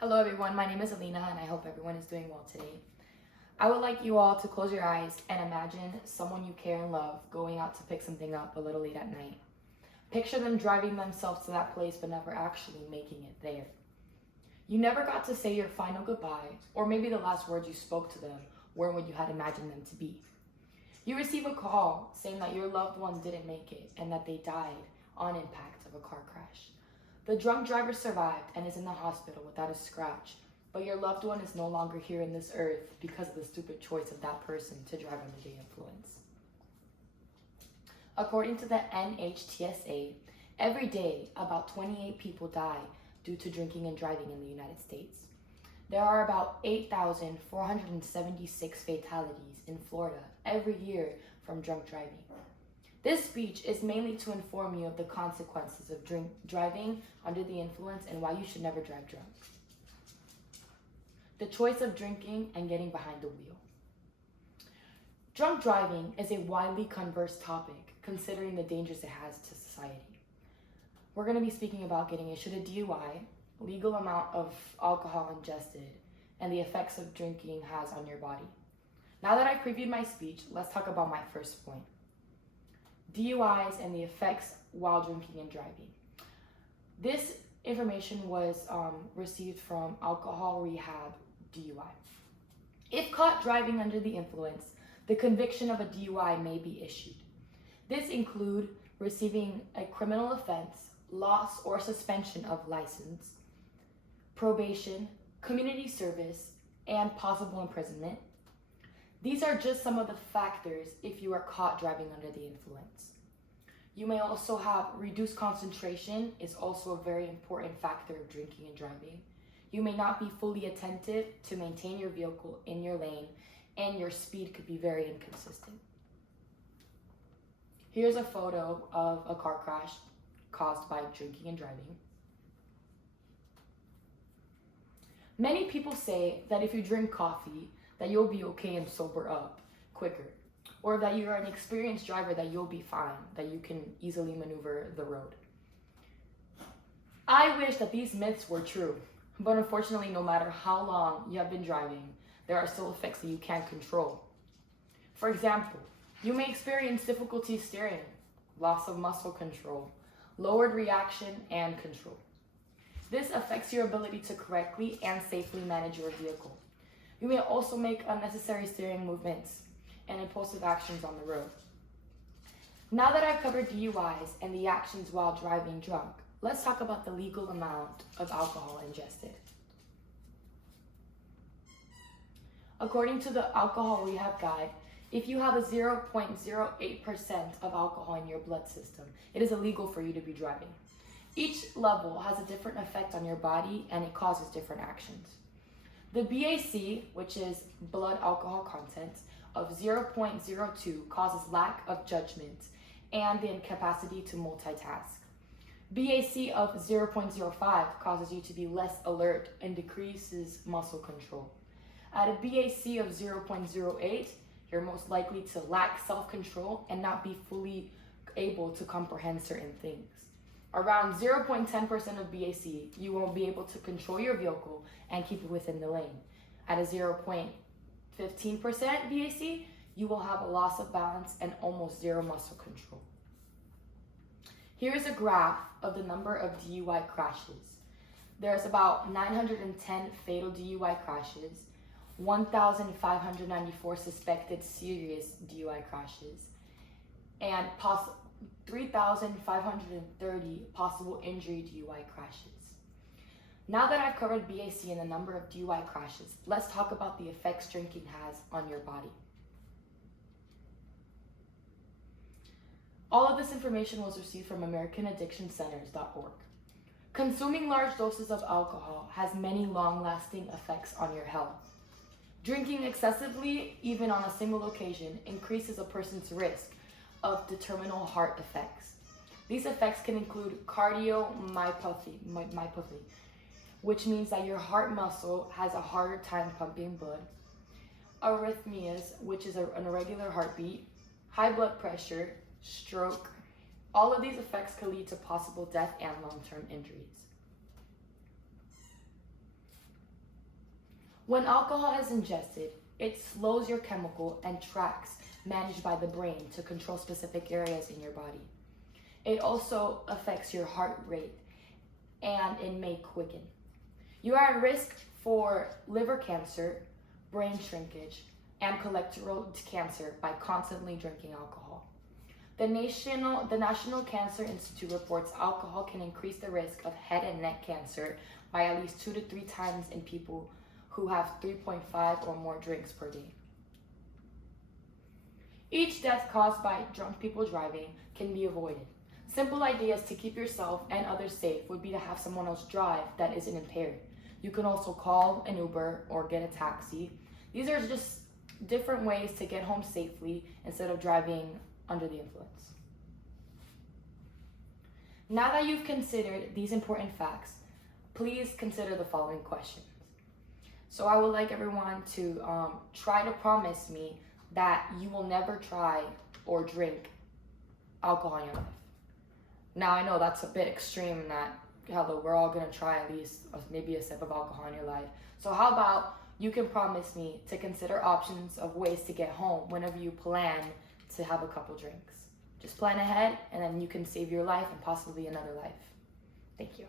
Hello everyone, my name is Alina and I hope everyone is doing well today. I would like you all to close your eyes and imagine someone you care and love going out to pick something up a little late at night. Picture them driving themselves to that place but never actually making it there. You never got to say your final goodbye, or maybe the last words you spoke to them were what you had imagined them to be. You receive a call saying that your loved one didn't make it and that they died on impact of a car crash. The drunk driver survived and is in the hospital without a scratch, but your loved one is no longer here in this earth because of the stupid choice of that person to drive under the influence. According to the NHTSA, every day about 28 people die due to drinking and driving in the United States. There are about 8,476 fatalities in Florida every year from drunk driving. This speech is mainly to inform you of the consequences of driving under the influence and why you should never drive drunk. The choice of drinking and getting behind the wheel. Drunk driving is a widely conversed topic considering the dangers it has to society. We're going to be speaking about getting issued a DUI, legal amount of alcohol ingested, and the effects of drinking has on your body. Now that I've previewed my speech, let's talk about my first point. DUIs and the effects while drinking and driving. This information was received from Alcohol Rehab DUI. If caught driving under the influence, the conviction of a DUI may be issued. This include receiving a criminal offense, loss or suspension of license, probation, community service, and possible imprisonment. These are just some of the factors if you are caught driving under the influence. You may also have reduced concentration is also a very important factor of drinking and driving. You may not be fully attentive to maintain your vehicle in your lane, and your speed could be very inconsistent. Here's a photo of a car crash caused by drinking and driving. Many people say that if you drink coffee, that you'll be okay and sober up quicker, or that you're an experienced driver, that you'll be fine, that you can easily maneuver the road. I wish that these myths were true, but unfortunately, no matter how long you have been driving, there are still effects that you can't control. For example, you may experience difficulty steering, loss of muscle control, lowered reaction and control. This affects your ability to correctly and safely manage your vehicle. You may also make unnecessary steering movements and impulsive actions on the road. Now that I've covered DUIs and the actions while driving drunk, let's talk about the legal amount of alcohol ingested. According to the Alcohol Rehab Guide, if you have a 0.08% of alcohol in your blood system, it is illegal for you to be driving. Each level has a different effect on your body and it causes different actions. The BAC, which is blood alcohol content, of 0.02 causes lack of judgment and the incapacity to multitask. BAC of 0.05 causes you to be less alert and decreases muscle control. At a BAC of 0.08, you're most likely to lack self-control and not be fully able to comprehend certain things. Around 0.10% of BAC, you won't be able to control your vehicle and keep it within the lane. At a 0.15% BAC, you will have a loss of balance and almost zero muscle control. Here's a graph of the number of DUI crashes. There's about 910 fatal DUI crashes, 1,594 suspected serious DUI crashes, and 3,530 possible injury DUI crashes. Now that I've covered BAC and the number of DUI crashes, let's talk about the effects drinking has on your body. All of this information was received from AmericanAddictionCenters.org. Consuming large doses of alcohol has many long-lasting effects on your health. Drinking excessively, even on a single occasion, increases a person's risk of terminal heart effects. These effects can include cardiomyopathy, which means that your heart muscle has a harder time pumping blood, arrhythmias, which is an irregular heartbeat, high blood pressure, stroke. All of these effects can lead to possible death and long-term injuries. When alcohol is ingested, it slows your chemical and tracks managed by the brain to control specific areas in your body. It also affects your heart rate and it may quicken. You are at risk for liver cancer, brain shrinkage, and colorectal cancer by constantly drinking alcohol. The National Cancer Institute reports alcohol can increase the risk of head and neck cancer by at least 2 to 3 times in people who have 3.5 or more drinks per day. Each death caused by drunk people driving can be avoided. Simple ideas to keep yourself and others safe would be to have someone else drive that isn't impaired. You can also call an Uber or get a taxi. These are just different ways to get home safely instead of driving under the influence. Now that you've considered these important facts, please consider the following questions. So I would like everyone to try to promise me that you will never try or drink alcohol in your life. Now I know that's a bit extreme that we're all gonna try at least maybe a sip of alcohol in your life. So how about you can promise me to consider options of ways to get home whenever you plan to have a couple drinks. Just plan ahead and then you can save your life and possibly another life. Thank you.